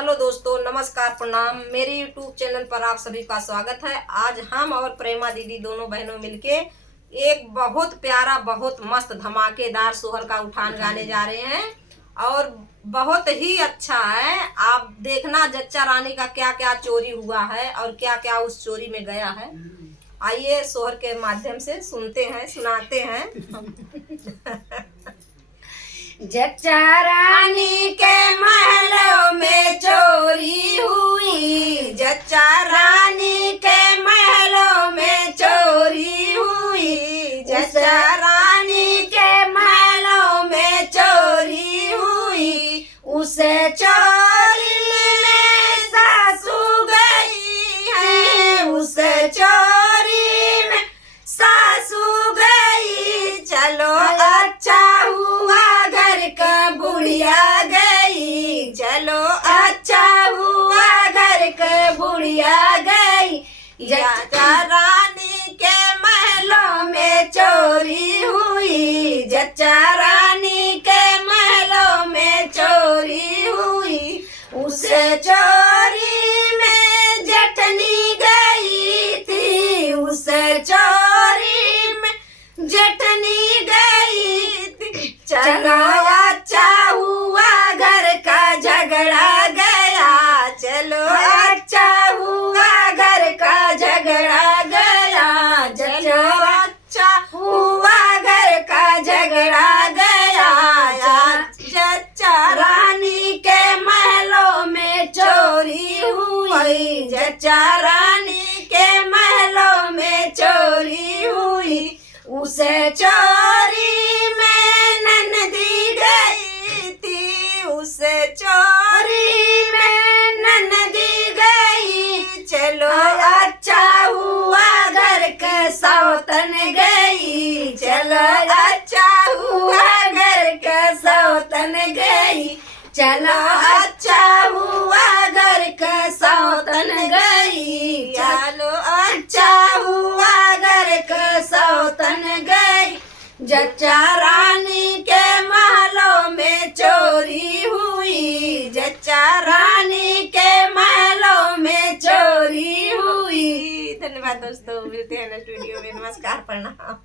Hello दोस्तों, नमस्कार, प्रणाम। मेरे YouTube चैनल पर आप सभी का स्वागत है। आज हम और प्रेमा दीदी दोनों बहनों मिलके एक बहुत प्यारा, बहुत मस्त, धमाकेदार सोहर का उठान गाने जा रहे हैं और बहुत ही अच्छा है। आप देखना जच्चा रानी का क्या क्या चोरी हुआ है और क्या क्या उस चोरी में गया है। आइए सोहर के माध्यम से सुनते हैं, सुनाते हैं। जच्चा रानी के महलों में चोरी हुई, जच्चा रानी के महलों में चोरी हुई, जच्चा रानी के महलों में चोरी हुई। उसे चोरी में सासू गई है, उसे चोरी में सासू गई। चलो अच्छा हुआ घर का बुढ़िया गई, चलो अच्छा हुआ घर का बुढ़िया गई। जच्चा रानी के महलों में चोरी हुई, जच्चा रानी के महलों में चोरी हुई। उसे चोरी में जटनी गई थी, उसे चोरी में जटनी गई थी। चलो अच्छा हुआ घर का झगड़ा गया, चलो अच्छा हुआ घर का झगड़ा गया। चलो अच्छा हुआ घर का झगड़ा गया। जच्चा रानी के महलों में चोरी हुई, जच्चा रानी के महलों में चोरी हुई। उसे चोरी में ननदी गई थी, उसे चोरी में ननदी गई। चलो अच्छा हुआ घर के सौतन गई, चलो अच्छा हुआ घर के सौतन गई। चलो अच्छा हुआ घर के सौतन गई, चलो अच्छा हुआ घर के सौतन गई। जच्चा रानी के महलों में चोरी हुई, जच्चा रानी के महलों में चोरी हुई। धन्यवाद दोस्तों, मिलते हैं नेक्स्ट वीडियो में। नमस्कार, प्रणाम।